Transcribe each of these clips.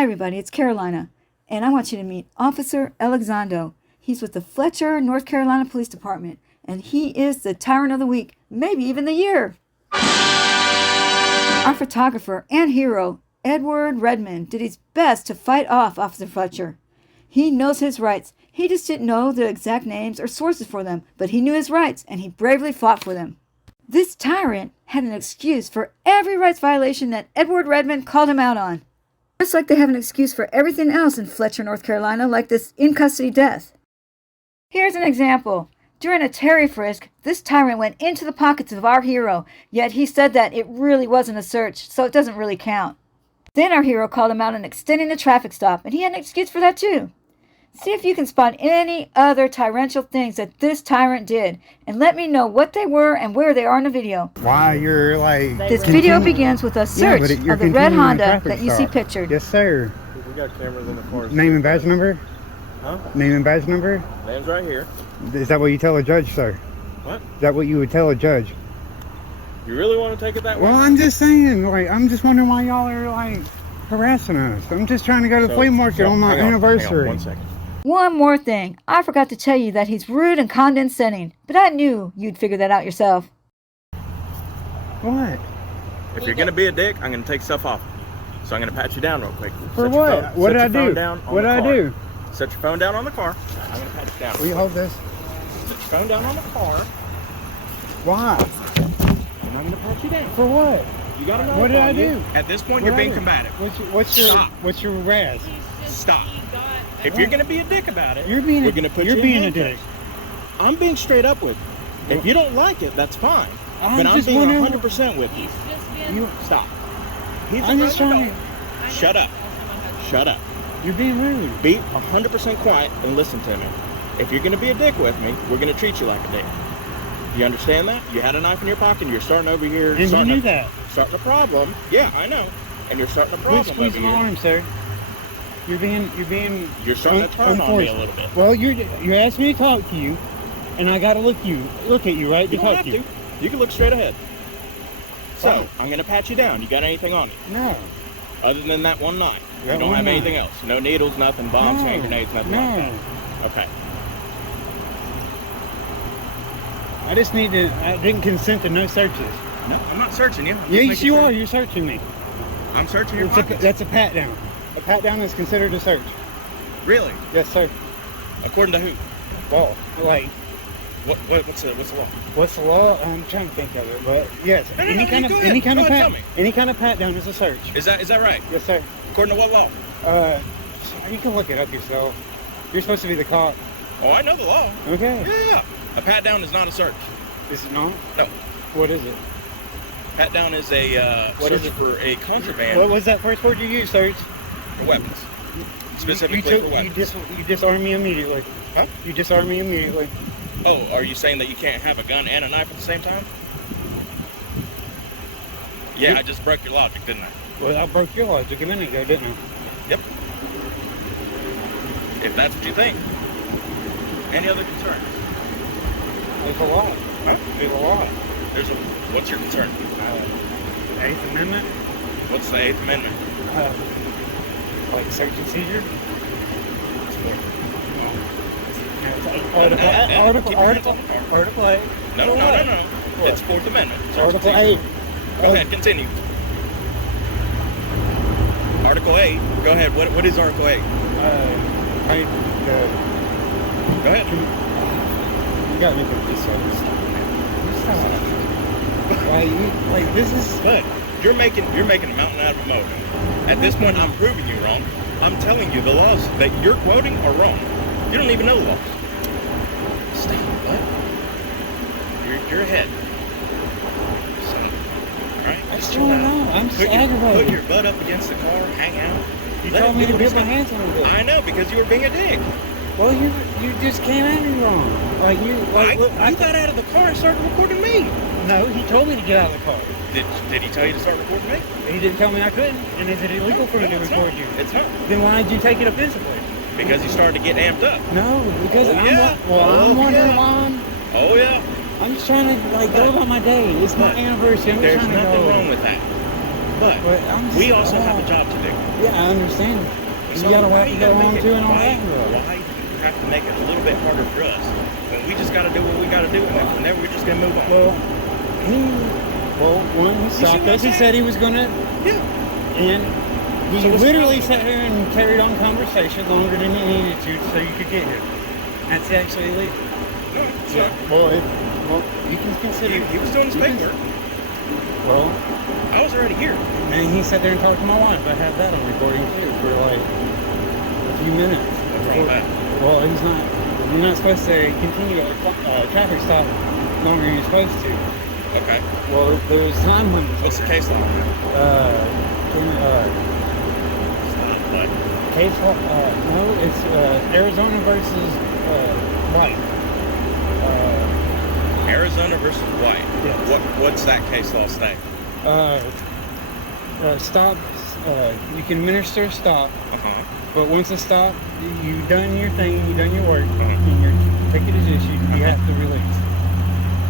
Hi everybody, it's Carolina, and I want you to meet Officer Elizondo. He's with the Fletcher, North Carolina Police Department, and he is the Tyrant of the Week, maybe even the year. Our photographer and hero, Edward Redmond, did his best to fight off Officer Fletcher. He knows his rights. He just didn't know the exact names or sources for them, but he knew his rights, and he bravely fought for them. This tyrant had an excuse for every rights violation that Edward Redmond called him out on. Just like they have an excuse for everything else in Fletcher, North Carolina, like this in-custody death. Here's an example. During a Terry frisk, this tyrant went into the pockets of our hero, yet he said that it really wasn't a search, so it doesn't really count. Then our hero called him out on extending the traffic stop, and he had an excuse for that too. See if you can spot any other tyrannical things that this tyrant did, and let me know what they were and where they are in the video. Why you're like... This video begins with a search of the red Honda that you see pictured. Yes, sir. We got cameras in the car. Name and badge number? Huh? Name and badge number? Name's right here. Is that what you tell a judge, sir? What? Is that what you would tell a judge? You really want to take it that way? Well, I'm just saying, like, I'm just wondering why y'all are, like, harassing us. I'm just trying to go to the flea market on my anniversary. Hang on 1 second. One more thing. I forgot to tell you that he's rude and condescending, but I knew you'd figure that out yourself. What? If you're going to be a dick, I'm going to take stuff off. So I'm going to pat you down real quick. For what? What did I do? What did I do? Set your phone down on the car. I'm going to pat you down. Will you hold this? Set your phone down on the car. Why? I'm not going to pat you down. For what? You got to know. What did I do? At this point, you're being combative. What's your razz? Stop. If you're going to be a dick about it, we're going to put you in being a dick. I'm being straight up with you. If you don't like it, that's fine. But I'm just being wondering- 100% with you. Stop. I'm just trying to... Shut up. Shut up. You're being rude. Be 100% quiet and listen to me. If you're going to be a dick with me, we're going to treat you like a dick. You understand that? You had a knife in your pocket and you're starting over here. And you knew that. Starting a problem. Yeah, I know. And you're starting a problem over Please here. my arm, sir. You're starting to turn on me a little bit. Well, you asked me to talk to you, and I got to look at you, right? You don't have to. You can look straight ahead. So, I'm going to pat you down. You got anything on you? No. Other than that one knife. You don't have anything else. No needles, nothing, bombs, hand grenades, nothing like that. Okay. I didn't consent to no searches. No, I'm not searching you. Yes, you are. You're searching me. I'm searching your pockets. That's a pat down. A pat down is considered a search. Really? Yes, sir. According to who? Well, like... What's the law? What's the law? I'm trying to think of it, but yes, any kind of pat down is a search. Is that right? Yes, sir. According to what law? You can look it up yourself. You're supposed to be the cop. Oh, I know the law. Okay. Yeah. A pat down is not a search. Is it not? No. What is it? Pat down is a search for a contraband. What was that first word you used, search? For weapons. Specifically for weapons. You disarm me immediately. Huh? You disarm me immediately. Oh, are you saying that you can't have a gun and a knife at the same time? Yeah, I just broke your logic, didn't I? Well, I broke your logic a minute ago, didn't I? Yep. If that's what you think. Any other concerns? There's a lot. Huh? There's a lot. What's your concern? Eighth Amendment. What's the Eighth Amendment? Like search and seizure. Article 8. No. It's Fourth Amendment. Article 8. Go ahead, continue. Article 8. Go ahead. What is Article 8? Go ahead. You got me confused. Like this is good. You're making a mountain out of a molehill. At this point, I'm proving you wrong. I'm telling you the laws that you're quoting are wrong. You don't even know the laws. Stop, bud. You're ahead. Stop. Alright? I still don't know. I'm just aggravated. Put your butt up against the car, hang out. You told me to put my hands on it. I know, because you were being a dick. Well, you just came at me wrong. I got out of the car and started recording me. No, he told me to get out of the car. Did he tell you to start recording me? He didn't tell me I couldn't. And is it illegal for me to record you? It's not. Then why did you take it offensively? Because you started to get amped up. No, because I'm wondering why Oh yeah. I'm just trying to go about my day. It's my anniversary. There's nothing wrong with that. But we also have a job to do. Yeah, I understand. So You gotta why have to you go gotta on make to it, and all why, that. Bro. why do you have to make it a little bit harder for us when we just gotta do what we gotta do, and then we're just gonna move on? One, he stopped us. He said he was gonna. Yeah. And he So what's the literally problem? sat here and carried on conversation longer than he needed to, so you could get here. That's actually illegal. No, it's not. Well, you can consider. He was doing his paperwork. Well, I was already here. and he sat there and talked to my wife. I have that on recording too for like a few minutes. What's wrong with that? Well, he's not. You're not supposed to continue a traffic stop longer than you're supposed to. Okay. Well, there's time limits. What's the case law? Stop, what? Case law? No, it's Arizona versus White. Arizona versus White. Yes. What's that case law say? Stop. You can administer a stop, but once a stop, you done your thing, you done your work, and your ticket is issued. You have to release.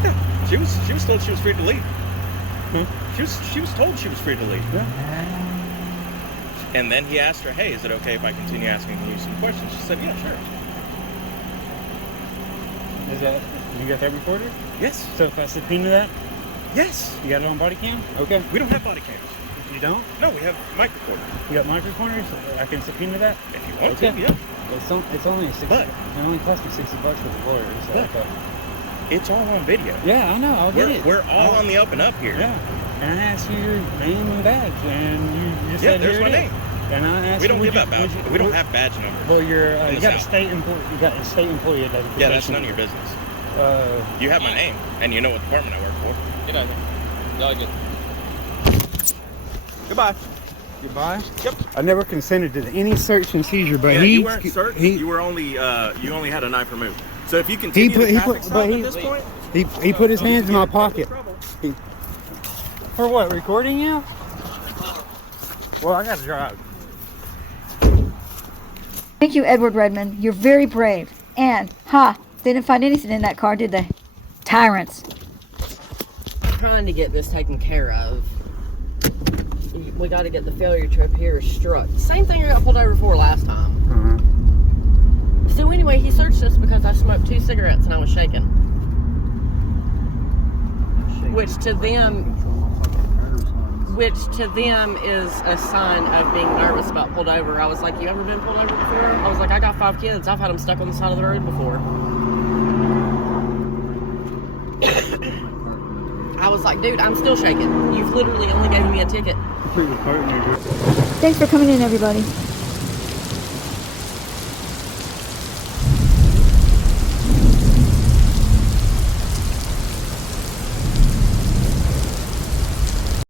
Yeah. She was told she was free to leave. Huh? She was told she was free to leave. Yeah. And then he asked her, "Hey, is it okay if I continue asking you some questions?" She said, "Yeah, sure." Is that you got that recorded? Yes. So if I subpoena that, Yes. you got it on body cam? Okay. We don't have body cams. You don't? No, we have mic recorders. You got mic recorders? I can subpoena that. If you want Okay. to, yeah. It's only $60. But- it only cost me $60 with the lawyer. So But- okay. It's all on video. Yeah, I know. I'll get it. We're all on the up and up here. Yeah. And I asked you your name and badge, and you just Yeah, said there's here my it is. name. And I asked We don't you, give would out you- badge. would you- We don't have badge numbers. Well, you're in you the got a South. state employee. You got a state employee identification. Yeah, that's none of your business. You have my name, and you know what department I work for. Get out of here. Y'all good. Goodbye. Goodbye. Yep. I never consented to any search and seizure, but Yeah, he you weren't searched. You were only you only had a knife removed. So if you continue the traffic stop at this point, he put his hands in my pocket. For what? Recording you? Well, I gotta drive. Thank you, Edward Redmond. You're very brave. And, they didn't find anything in that car, did they? Tyrants. Trying to get this taken care of. We got to get the failure trip here struck. Same thing I got pulled over for last time. So anyway, he searched us because I smoked 2 cigarettes and I was shaking. Which to them is a sign of being nervous about pulled over. I was like, you ever been pulled over before? I was like, I got 5 kids. I've had them stuck on the side of the road before. I was like, dude, I'm still shaking. You've literally only given me a ticket. Thanks for coming in, everybody.